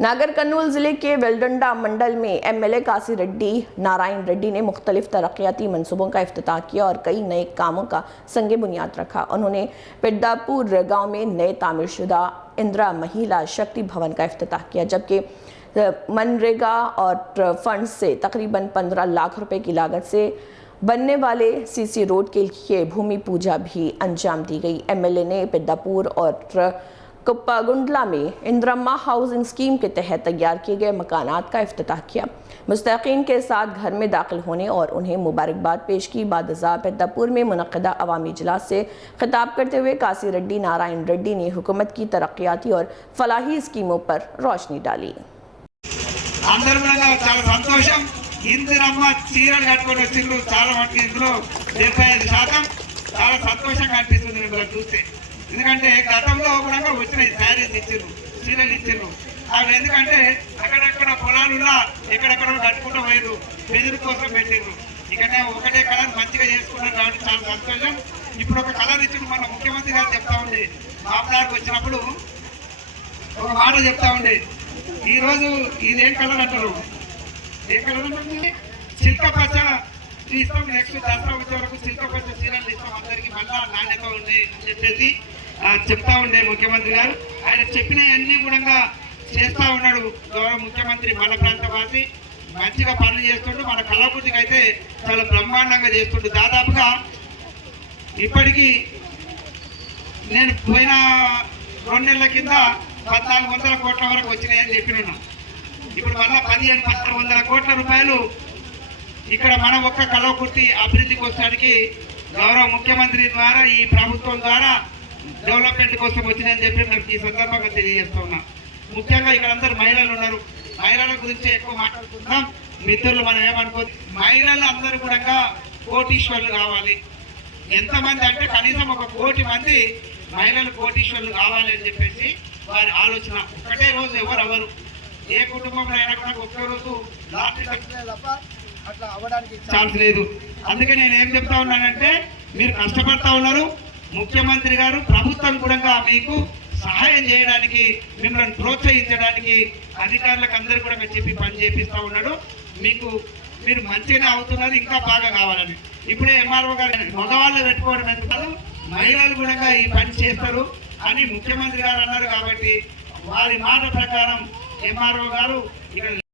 नागर कर्नूल जिले के वेलडंडा मंडल में एमएलए काशी रेड्डी नारायण रेड्डी ने मुख्तलिफ तरक्याती मंसूबों का इफ्तिताह किया और कई नए कामों का संगे बुनियाद रखा। उन्होंने पिड्डापुर गांव में नए तामीरशुदा इंदिरा महिला शक्ति भवन का इफ्तिताह किया, जबकि मनरेगा और फंड से तकरीबन 15 लाख रुपए की लागत से बनने वाले सीसी रोड के लिए भूमि पूजा भी अंजाम दी गई। एमएलए ने पिड्डापुर और कुप्पागुंडला में इंदिरम्मा हाउसिंग स्कीम के तहत तैयार किए गए मकानात का इफ्तिताह किया। मुस्तकीन के साथ घर में दाखिल होने और उन्हें मुबारकबाद पेश की। बादशाह पिड्डापुर में मुनक़दा अवामी इजलास से खिताब करते हुए काशी रेड्डी नारायण रेड्डी ने हुकूमत की तरक्याती और फलाही स्कीमों पर रोशनी डाली। ఇందిరమ్మ చీరలు కట్టుకొని వచ్చిండ్రు, చాలా మటుకు ఇందులో 75% చాలా సంతోషంగా అనిపిస్తుంది మిమ్మల్ని చూస్తే. ఎందుకంటే గతంలో కూడా వచ్చినాయి శారీస్ ఇచ్చిండ్రు, చీరలు ఇచ్చిండ్రు. అవి ఎందుకంటే అక్కడక్కడ పొలాలులా ఎక్కడెక్కడ కట్టుకుంటూ పోయారు, బెదిరి కోసం పెట్టిండ్రు. ఇకనే ఒకటే కలర్ మంచిగా చేసుకున్నారు కాబట్టి చాలా సంతోషం. ఇప్పుడు ఒక కలర్ ఇచ్చిండ్రు. మన ముఖ్యమంత్రి గారు చెప్తా ఉండే మాట్లాడికి వచ్చినప్పుడు ఒక మాట చెప్తా ఉండే, ఈరోజు ఇదేం కలర్ అంటారు, చిల్కపచ్చ ఇస్తాం, నెక్స్ట్ దసరా వచ్చే వరకు చిల్కపచ్చ చీరలు ఇస్తాం అందరికి, మళ్ళా నాణ్యత ఉంది అని చెప్పేసి చెప్తా ఉండే ముఖ్యమంత్రి గారు. ఆయన చెప్పినవన్నీ కూడా చేస్తూ ఉన్నాడు గౌరవ ముఖ్యమంత్రి. మన ప్రాంతవాసి మంచిగా పనులు చేస్తుండు, మన కళాకృతికి అయితే చాలా బ్రహ్మాండంగా చేస్తుండు. దాదాపుగా ఇప్పటికీ నేను పోయిన 2 నెలల కింద 1400 కోట్ల వరకు వచ్చినాయని చెప్పినాను. ఇప్పుడు మళ్ళీ 1500 కోట్ల రూపాయలు ఇక్కడ మనం ఒక్క కళాకృతి అభివృద్ధికి వచ్చడానికి గౌరవ ముఖ్యమంత్రి ద్వారా ఈ ప్రభుత్వం ద్వారా డెవలప్మెంట్ కోసం వచ్చిందని చెప్పి మేము ఈ సందర్భంగా తెలియజేస్తున్నాం. ముఖ్యంగా ఇక్కడ అందరు మహిళలు ఉన్నారు, మహిళల గురించి ఎక్కువ మాట్లాడుకుందాం. మిత్రులు మనం ఏమనుకోదు, మహిళలు అందరూ కూడా కోటీశ్వర్లు కావాలి. ఎంతమంది అంటే కనీసం 1 కోటి మంది మహిళలు కోటీశ్వర్లు కావాలి అని చెప్పేసి వారి ఆలోచన. ఒకటే రోజు ఎవరు ఏ కుటుంబంలో అయినా కూడా ఒక్క రోజు అట్లా అవ్వడానికి ఛాన్స్ లేదు. అందుకే నేను ఏం చెప్తా ఉన్నానంటే, మీరు కష్టపడతా ఉన్నారు, ముఖ్యమంత్రి గారు ప్రభుత్వం కూడా మీకు సహాయం చేయడానికి, మిమ్మల్ని ప్రోత్సహించడానికి అధికారులకు అందరూ కూడా చెప్పి పని చేపిస్తూ ఉన్నాడు. మీరు మంచిగానే అవుతున్నారు, ఇంకా బాగా కావాలని. ఇప్పుడే ఎంఆర్ఓ గారు మగవాళ్ళు పెట్టుకోవడం ఎందుకు, మహిళలు కూడా ఈ పని చేస్తారు అని ముఖ్యమంత్రి గారు అన్నారు. కాబట్టి వారి మాట ప్రకారం ఎంఆర్ఓ గారు ఇక్కడ